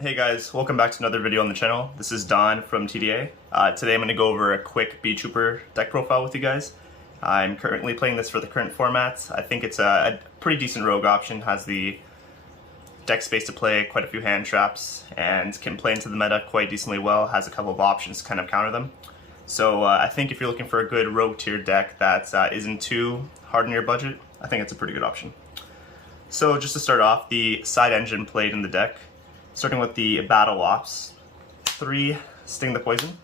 Hey guys, welcome back to another video on the channel. This is Don from TDA. Today I'm going to go over a quick Beetrooper deck profile with you guys. I'm currently playing this for the current format. I think it's a pretty decent rogue option, has the deck space to play quite a few hand traps, and can play into the meta quite decently well, has a couple of options to kind of counter them. So I think if you're looking for a good rogue tier deck that isn't too hard on your budget, I think it's a pretty good option. So just to start off, the side engine played in the deck. Starting with the Battle Wasps. 3, Sting the Poison.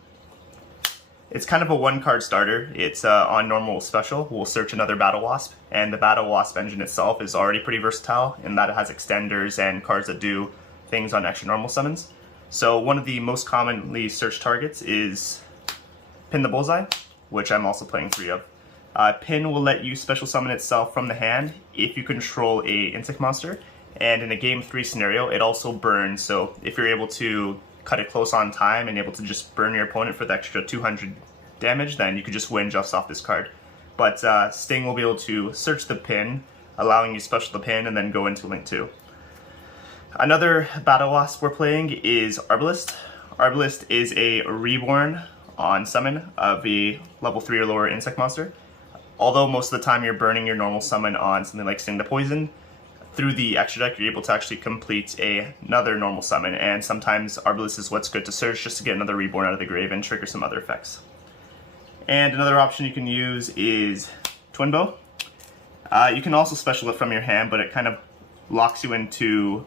It's kind of a one-card starter. It's on normal special. We'll search another Battle Wasp, and the Battle Wasp engine itself is already pretty versatile in that it has extenders and cards that do things on extra normal summons. So one of the most commonly searched targets is Pin the Bullseye, which I'm also playing 3 of. Pin will let you special summon itself from the hand if you control a insect monster. And in a game 3 scenario, it also burns, so if you're able to cut it close on time and able to just burn your opponent for the extra 200 damage, then you could just win just off this card. But Sting will be able to search the pin, allowing you special the pin and then go into Link 2. Another Battle Wasp we're playing is Arbalest. Arbalest is a reborn on summon of a level 3 or lower insect monster. Although most of the time you're burning your normal summon on something like Sting the Poison, through the extra deck, you're able to actually complete another normal summon, and sometimes Arbalest is what's good to search just to get another reborn out of the grave and trigger some other effects. And another option you can use is Twin Bow. You can also special it from your hand, but it kind of locks you into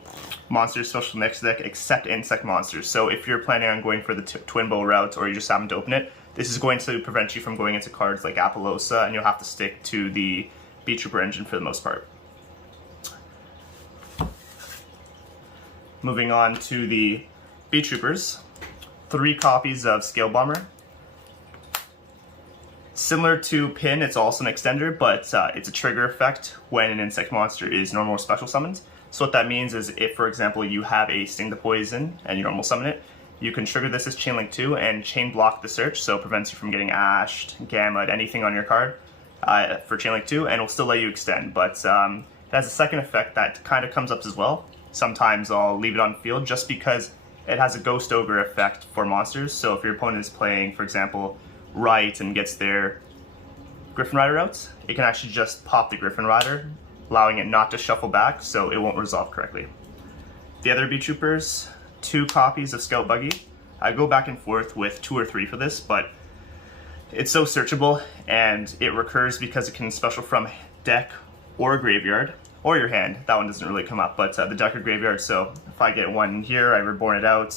monsters special next deck except insect monsters. So if you're planning on going for the Twin Bow route or you just happen to open it, this is going to prevent you from going into cards like Apollosa, and you'll have to stick to the Beetrooper engine for the most part. Moving on to the Beetroopers, 3 copies of Scale Bomber. Similar to Pin, it's also an extender, but it's a trigger effect when an insect monster is normal or special summoned. So what that means is if, for example, you have a Sting the Poison and you normal summon it, you can trigger this as Chain Link 2 and chain block the search, so it prevents you from getting Ashed, Gamma, anything on your card for Chain Link 2, and it'll still let you extend. But it has a second effect that kind of comes up as well. Sometimes I'll leave it on the field just because it has a Ghost Ogre effect for monsters. So if your opponent is playing, for example, Right and gets their Griffin Rider out, it can actually just pop the Griffin Rider, allowing it not to shuffle back, so it won't resolve correctly. The other Beetroopers, 2 copies of Scout Buggy. I go back and forth with 2 or 3 for this, but it's so searchable and it recurs because it can special from deck or graveyard. Or your hand. That one doesn't really come up, but the deck or graveyard, so if I get one here, I reborn it out,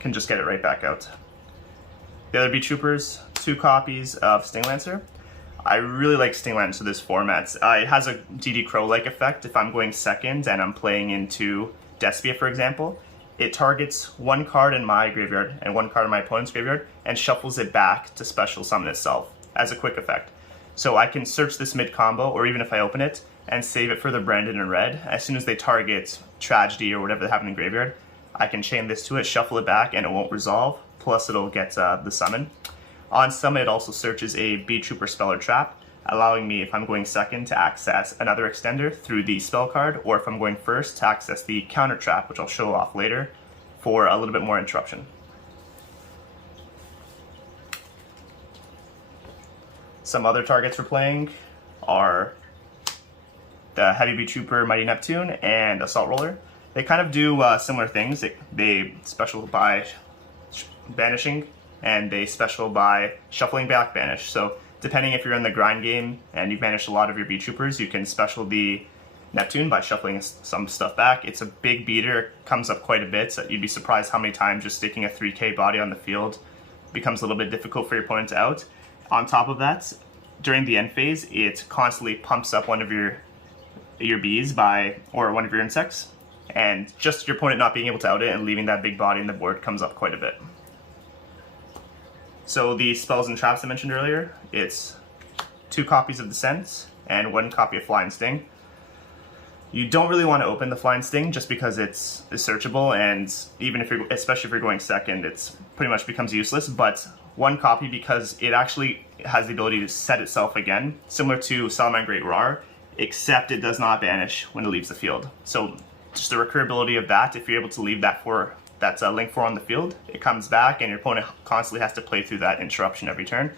can just get it right back out. The other Beetroopers, 2 copies of Stinglancer. I really like Stinglancer this format. It has a DD Crow-like effect. If I'm going second and I'm playing into Despia, for example, it targets 1 card in my graveyard and 1 card in my opponent's graveyard and shuffles it back to special summon itself as a quick effect. So I can search this mid-combo, or even if I open it, and save it for the Brandon and Red. As soon as they target Tragedy or whatever they have in the graveyard, I can chain this to it, shuffle it back, and it won't resolve, plus it'll get the summon. On summon, it also searches a Beetrooper spell or trap, allowing me, if I'm going second, to access another extender through the spell card, or if I'm going first, to access the counter trap, which I'll show off later, for a little bit more interruption. Some other targets we're playing are the Heavy Beetrooper, Mighty Neptune, and Assault Roller. They kind of do similar things. They special by banishing, and they special by shuffling back banish. So depending if you're in the grind game and you've banished a lot of your Beetroopers, you can special the Neptune by shuffling some stuff back. It's a big beater, it comes up quite a bit, so you'd be surprised how many times just sticking a 3k body on the field becomes a little bit difficult for your opponent to out. On top of that, during the end phase, it constantly pumps up one of your bees or one of your insects, and just your opponent not being able to out it and leaving that big body in the board comes up quite a bit. So the spells and traps I mentioned earlier, it's 2 copies of Descent and 1 copy of Flying Sting. You don't really want to open the Flying Sting just because it's searchable, and even if especially if you're going second, it's pretty much becomes useless, but 1 copy because it actually has the ability to set itself again, similar to Salamangreat Great Rar, except it does not banish when it leaves the field. So just the recurability of that, if you're able to leave that for that's link 4 on the field. It comes back and your opponent constantly has to play through that interruption every turn.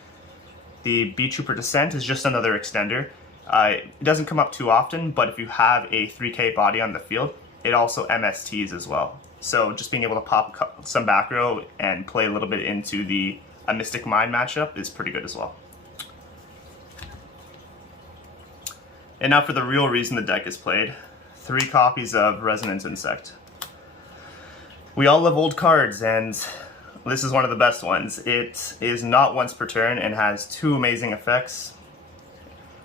The Beetrooper Descent is just another extender. It doesn't come up too often, but if you have a 3k body on the field, it also MSTs as well. So just being able to pop some back row and play a little bit into the Mystic Mine matchup is pretty good as well. And now for the real reason the deck is played. 3 copies of Resonance Insect. We all love old cards, and this is one of the best ones. It is not once per turn and has 2 amazing effects.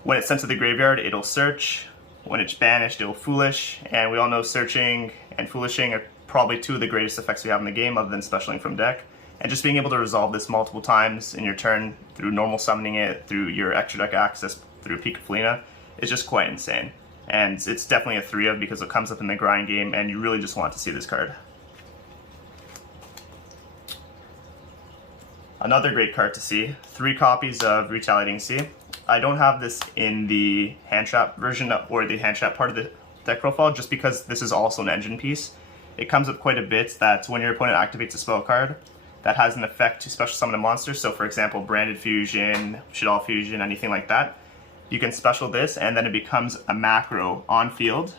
When it's sent to the graveyard, it'll search. When it's banished, it'll foolish. And we all know searching and foolishing are probably 2 of the greatest effects we have in the game, other than specialing from deck. And just being able to resolve this multiple times in your turn through normal summoning it, through your extra deck access, through Pika Felina, is just quite insane. And it's definitely a 3 of because it comes up in the grind game and you really just want to see this card. Another great card to see, 3 copies of Retaliating Sea. I don't have this in the hand trap version or the hand trap part of the deck profile just because this is also an engine piece. It comes up quite a bit that when your opponent activates a spell card that has an effect to special summon a monster, so for example Branded Fusion, Shaddoll Fusion, anything like that, you can special this and then it becomes a macro on field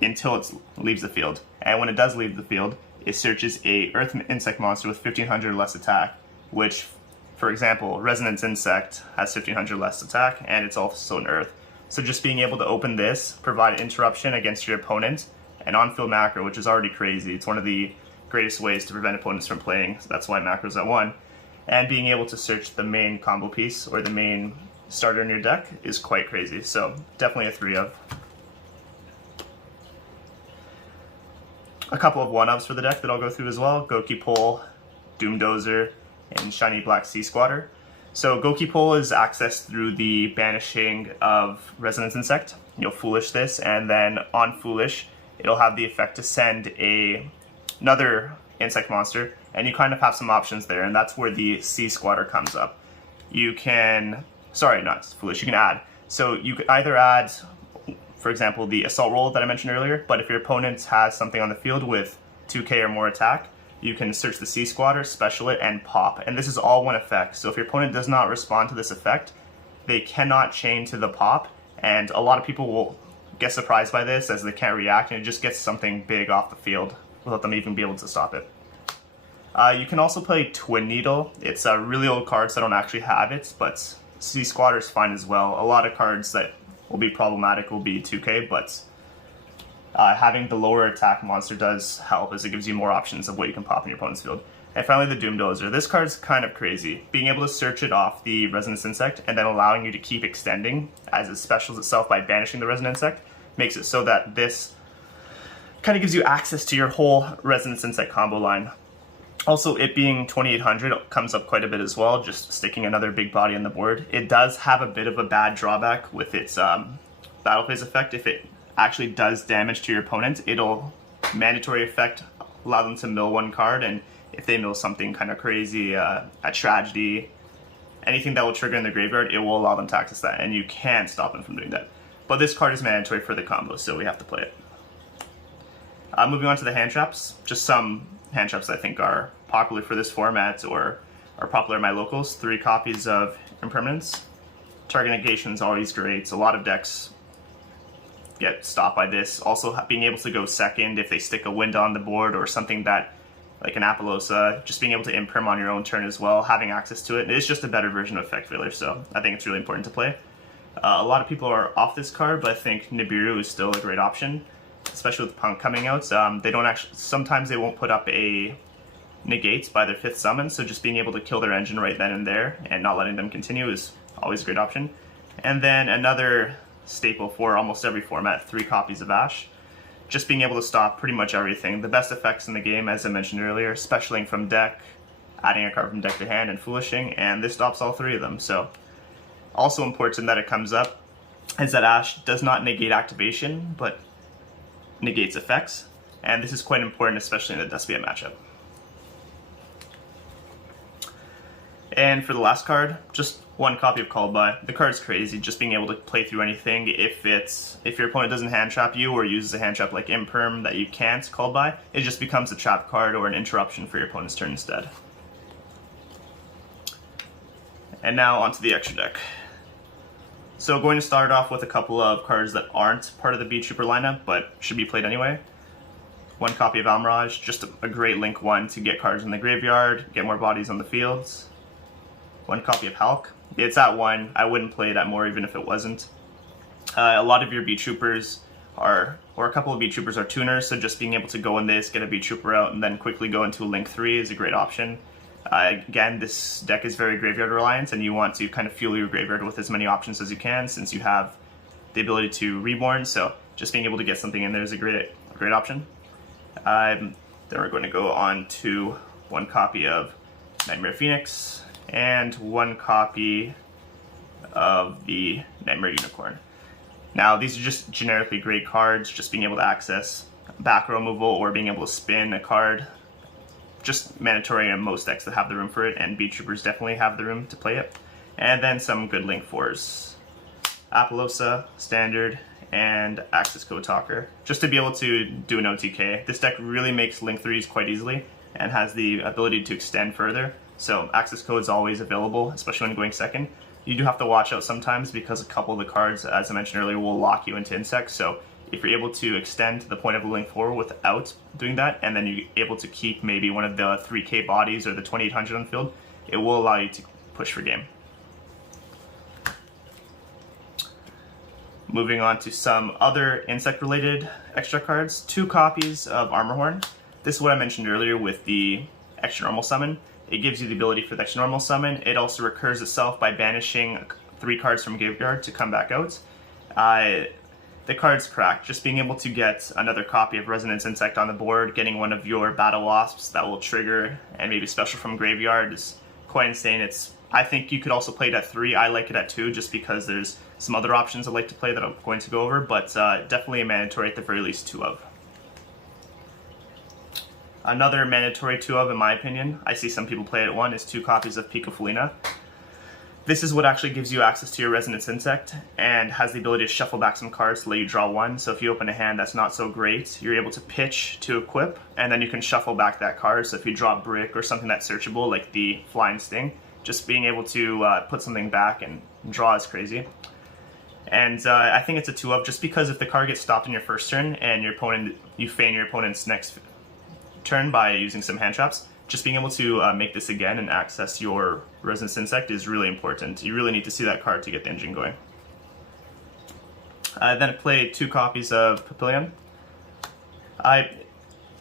until it leaves the field. And when it does leave the field, it searches a Earth Insect monster with 1500 less attack, which, for example, Resonance Insect has 1500 less attack, and it's also an Earth. So just being able to open this, provide interruption against your opponent, and on-field macro, which is already crazy. It's one of the greatest ways to prevent opponents from playing, so that's why macro's at 1. And being able to search the main combo piece, or the main starter in your deck, is quite crazy. So definitely a 3 of. A couple of 1-ofs for the deck that I'll go through as well. Goki Pole, Doomdozer, and Shiny Black Sea Squatter. So Goki Pole is accessed through the banishing of Resonance Insect. You'll Foolish this, and then on Foolish, it'll have the effect to send another insect monster, and you kind of have some options there, and that's where the Sea Squatter comes up. You can, sorry, not Foolish, you can add. So you could either add, for example, the Assault Roll that I mentioned earlier, but if your opponent has something on the field with 2k or more attack, you can search the Sea Squatter, special it, and pop. And this is all 1 effect. So if your opponent does not respond to this effect, they cannot chain to the pop. And a lot of people will get surprised by this as they can't react, and it just gets something big off the field without them even be able to stop it. You can also play Twin Needle. It's really old cards that don't actually have it, but Sea Squatter is fine as well. A lot of cards that will be problematic will be 2k, but having the lower attack monster does help as it gives you more options of what you can pop in your opponent's field. And finally, the Doomdozer. This card's kind of crazy. Being able to search it off the Resonance Insect and then allowing you to keep extending as it specials itself by banishing the Resonance Insect makes it so that this kind of gives you access to your whole Resonance Insect combo line. Also, it being 2800 comes up quite a bit as well, just sticking another big body on the board. It does have a bit of a bad drawback with its battle phase effect. If it actually does damage to your opponent, it'll mandatory effect allow them to mill 1 card, and if they mill something kind of crazy, a tragedy, anything that will trigger in the graveyard, it will allow them to access that, and you can't stop them from doing that. But this card is mandatory for the combo, so we have to play it. Moving on to the hand traps, just some hand traps I think are popular for this format or are popular in my locals. 3 copies of Impermanence. Target negation is always great. A lot of decks get stopped by this. Also being able to go second if they stick a wind on the board or something that, like an Apollosa, just being able to imperm on your own turn as well, having access to it. It's just a better version of Effect Veiler, so I think it's really important to play. A lot of people are off this card, but I think Nibiru is still a great option, especially with Punk coming out. They don't actually, sometimes they won't put up a negate by their 5th summon, so just being able to kill their engine right then and there and not letting them continue is always a great option. And then another staple for almost every format, 3 copies of Ash. Just being able to stop pretty much everything. The best effects in the game, as I mentioned earlier, specialing from deck, adding a card from deck to hand, and foolishing, and this stops all 3 of them. So also important that it comes up is that Ash does not negate activation, but negates effects, and this is quite important, especially in the Despia matchup. And for the last card, just one copy of Called By. The card's crazy, just being able to play through anything. If your opponent doesn't hand trap you or uses a hand trap like Imperm that you can't Called By, it just becomes a trap card or an interruption for your opponent's turn instead. And now onto the extra deck. So going to start off with a couple of cards that aren't part of the Beetrooper lineup, but should be played anyway. One copy of Almirage, just a great link one to get cards in the graveyard, get more bodies on the fields. One copy of Hulk. It's at 1. I wouldn't play it at more even if it wasn't. A lot of your Beetroopers or a couple of Beetroopers are tuners, so just being able to go in this, get a Beetrooper out, and then quickly go into a link 3 is a great option. Again, this deck is very graveyard reliant, and you want to kind of fuel your graveyard with as many options as you can since you have the ability to reborn, so just being able to get something in there is a great option. Then we're going to go on to one copy of Nightmare Phoenix and one copy of the Nightmare Unicorn. Now, these are just generically great cards, just being able to access back row removal or being able to spin a card. Just mandatory in most decks that have the room for it, and Beetroopers definitely have the room to play it. And then some good link 4s. Apollosa, Standard, and Access Code Talker, just to be able to do an OTK. This deck really makes link 3s quite easily and has the ability to extend further, so Access Code is always available, especially when going second. You do have to watch out sometimes because a couple of the cards, as I mentioned earlier, will lock you into insects, so if you're able to extend to the point of a link 4 without doing that, and then you're able to keep maybe one of the 3k bodies or the 2800 on the field, it will allow you to push for game. Moving on to some other insect-related extra cards. 2 copies of Armorhorn. This is what I mentioned earlier with the extra normal summon. It gives you the ability for the extra normal summon. It also recurs itself by banishing 3 cards from graveyard to come back out. The card's cracked. Just being able to get another copy of Resonance Insect on the board, getting one of your Battle Wasps that will trigger and maybe special from graveyard is quite insane. I think you could also play it at 3. I like it at 2 just because there's some other options I like to play that I'm going to go over, but definitely a mandatory at the very least 2 of. Another mandatory 2 of, in my opinion, I see some people play it at 1, is 2 copies of Picofelina. This is what actually gives you access to your Resonance Insect and has the ability to shuffle back some cards to let you draw 1. So if you open a hand that's not so great, you're able to pitch to equip, and then you can shuffle back that card. So if you draw Brick or something that's searchable, like the Flying Sting, just being able to put something back and draw is crazy. And I think it's a 2 of just because if the card gets stopped in your first turn and you feign your opponent's next turn by using some hand traps, just being able to make this again and access your Resonance Insect is really important. You really need to see that card to get the engine going. Then I played 2 copies of Papillion.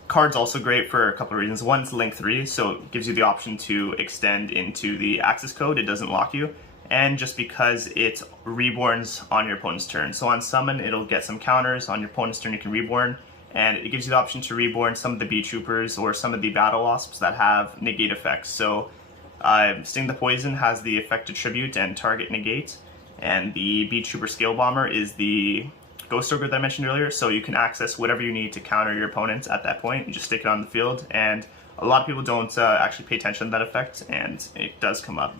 Card's also great for a couple of reasons. One, it's link 3, so it gives you the option to extend into the access code. It doesn't lock you. And just because it reborns on your opponent's turn. So on summon, it'll get some counters. On your opponent's turn, you can reborn. And it gives you the option to reborn some of the Beetroopers or some of the Battle Wasps that have negate effects. So Sting the Poison has the effect to tribute and target negate. And the Beetrooper Scale Bomber is the Ghost Ogre that I mentioned earlier. So you can access whatever you need to counter your opponent at that point. You just stick it on the field. And a lot of people don't actually pay attention to that effect, and it does come up.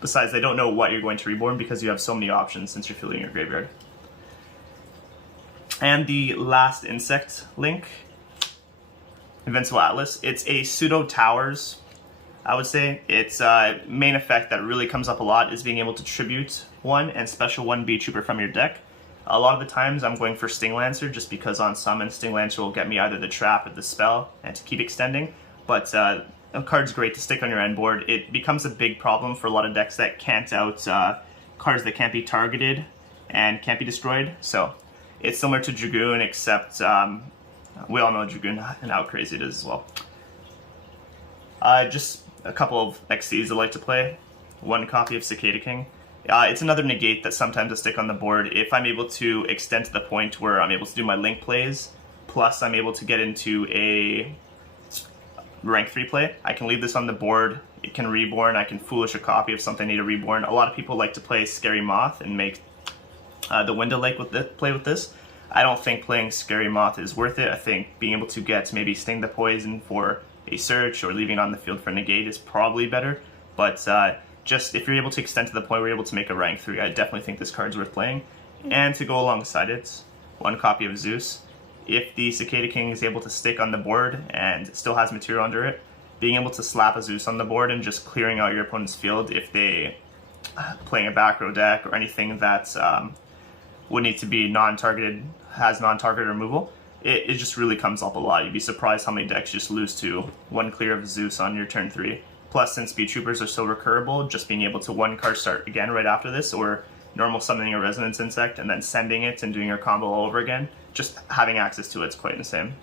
Besides, they don't know what you're going to reborn because you have so many options since you're filling your graveyard. And the last insect link, Invincible Atlas. It's a pseudo towers, I would say. Its main effect that really comes up a lot is being able to tribute 1 and special 1 Beetrooper from your deck. A lot of the times I'm going for Sting Lancer just because on summon Sting Lancer will get me either the trap or the spell and to keep extending. But a card's great to stick on your end board. It becomes a big problem for a lot of decks that can't out cards that can't be targeted and can't be destroyed. So it's similar to Dragoon, except we all know Dragoon and how crazy it is as well. Just a couple of XCs I like to play. 1 copy of Cicada King. It's another negate that sometimes I stick on the board. If I'm able to extend to the point where I'm able to do my link plays, plus I'm able to get into a rank 3 play, I can leave this on the board. It can reborn. I can foolish a copy of something I need to reborn. A lot of people like to play Scary Moth and make the Window Lake play with this. I don't think playing Scary Moth is worth it. I think being able to get maybe Sting the Poison for a search or leaving it on the field for negate is probably better. But just if you're able to extend to the point where you're able to make a rank 3, I definitely think this card's worth playing. And to go alongside it, 1 copy of Zeus. If the Cicada King is able to stick on the board and still has material under it, being able to slap a Zeus on the board and just clearing out your opponent's field if they playing a back row deck or anything that would need to be non-targeted, has non-targeted removal, it just really comes up a lot. You'd be surprised how many decks just lose to 1 clear of Zeus on your turn 3. Plus, since Beetroopers are so recurable, just being able to 1 card start again right after this, or normal summoning a Resonance Insect and then sending it and doing your combo all over again, just having access to it's quite insane.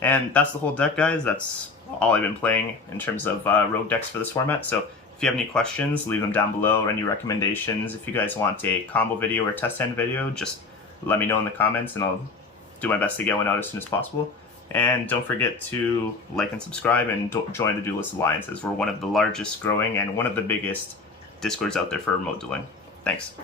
And that's the whole deck, guys. That's all I've been playing in terms of rogue decks for this format. So if you have any questions, leave them down below, or any recommendations. If you guys want a combo video or test end video, just let me know in the comments and I'll do my best to get one out as soon as possible. And don't forget to like and subscribe and join the Duelist Alliance, as we're one of the largest growing and one of the biggest Discords out there for remote dueling. Thanks.